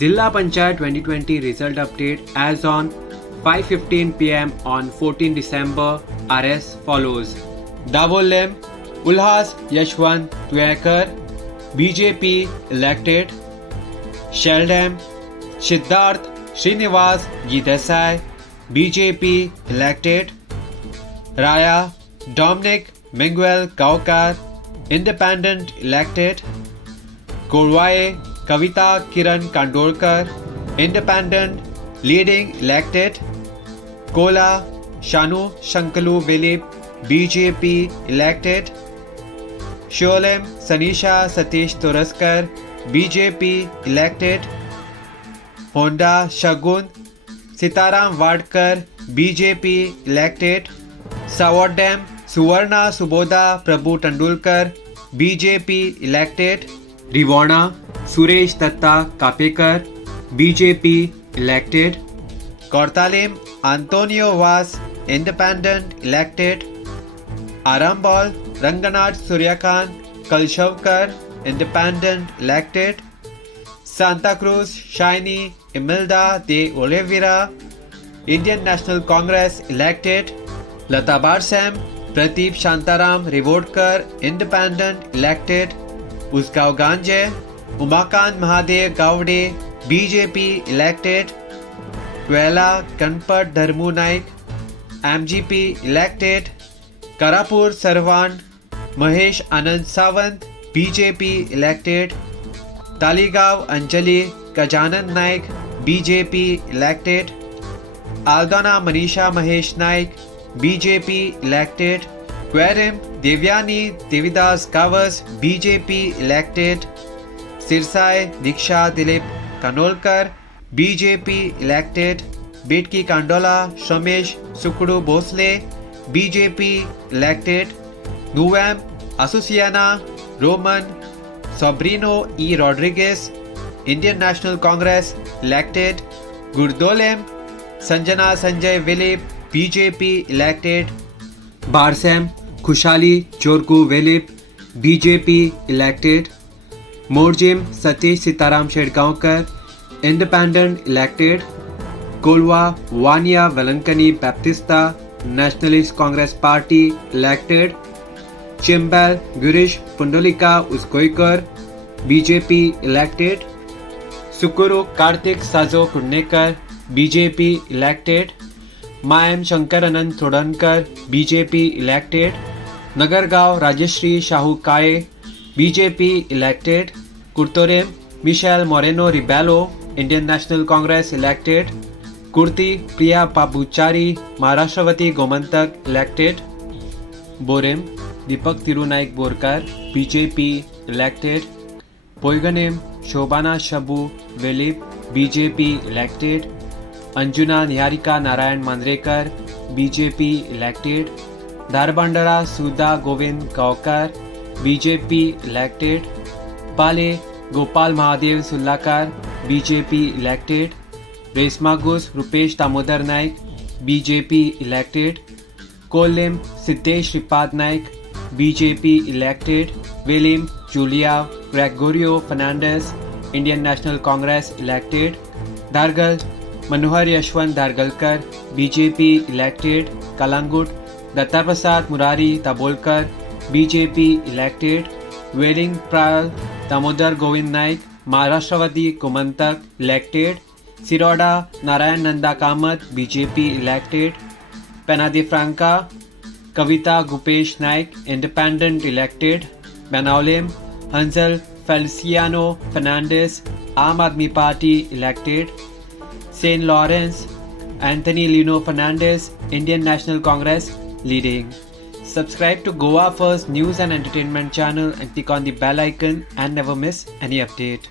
Zilla Panchayat 2020 result update as on 5:15 p.m. on 14 December are as follows. Davolem Ulhas Yashwant Tuekar BJP elected. Sheldam Siddharth Srinivas Gidesai BJP elected. Raya Dominic Miguel Kaukar Independent elected. Korwaye Kavita Kiran Kandolkar Independent leading elected. Kola Shanu Shankalu Vilip BJP elected. Sholem Sanisha Satish Toraskar BJP elected. Honda Shagun Sitaram Vadkar BJP elected. Sawadam Suvarna Suboda Prabhu Tandulkar BJP elected. Rivana Suresh Datta Kapekar BJP elected. Kortalim Antonio Vas Independent elected. Arambol Ranganath Suryakan Kalshavkar Independent elected. Santa Cruz Shiny Imelda de Oliveira Indian National Congress elected. Lata Barsam Pradeep Shantaram Revodkar Independent elected. Usgaon Ganje Umakant Mahadev Gowde BJP elected. Kwela Kanpat Dharmu Naik MGP elected. Karapur Sarvan Mahesh Anand Sawant BJP elected. Taligaon Anjali Gajanan Naik BJP elected. Aldona Manisha Mahesh Naik BJP elected. Quarim Devyani Devidas Kavas BJP elected. Sirsai Diksha Dilip Kanolkar BJP elected. Bitki Kandola Shomesh Sukru Bosle BJP elected. Nuvam Asuciana Roman Sobrino E. Rodriguez Indian National Congress elected. Gurdolem Sanjana Sanjay Vilip BJP elected. Barsam Khushali Chorku Vilip BJP elected. Morjim Satish Sitaram Shedgaonkar Independent elected. Kolwa Vania Velankani Baptista Nationalist Congress Party elected. Chimbal Gurish Pundolika Uskoikar BJP elected. Sukuru Kartik Sazo Kudnekar BJP elected. Mayam Shankar Anand Thodankar BJP elected. Nagargaon Rajeshri Shahu Kaye BJP elected. Kurtorem Michelle Moreno Ribello Indian National Congress elected. Kurti Priya Pabuchari Maharashtravatī Gomantak elected. Borem Deepak Tirunaik Borkar BJP elected. Poiganem Shobana Shabu Vilip BJP elected. Anjuna Niharika Narayan Mandrekar BJP elected. Darbandara Sudha Govind Kaukar BJP elected. Pale Gopal Mahadev Sullakar BJP elected. Resmagus Rupesh Damodar Naik BJP elected. Kolem Siddesh Shripad Naik BJP elected. William Julia Gregorio Fernandez Indian National Congress elected. Dargal Manohar Yashwant Dargalkar BJP elected. Kalangut Dattaprasad Murari Tabolkar BJP elected. Wedding Pral Damodar Govind Naik Maharashtravatī Gomantak elected. Siroda Narayan Nanda Kamath BJP elected. Penadi Franca Kavita Gupesh Naik Independent elected. Banaulem Hansel Feliciano Fernandez Aam Aadmi Party elected. St. Lawrence Anthony Lino Fernandez Indian National Congress leading. Subscribe to Goa First News and Entertainment channel and click on the bell icon and never miss any update.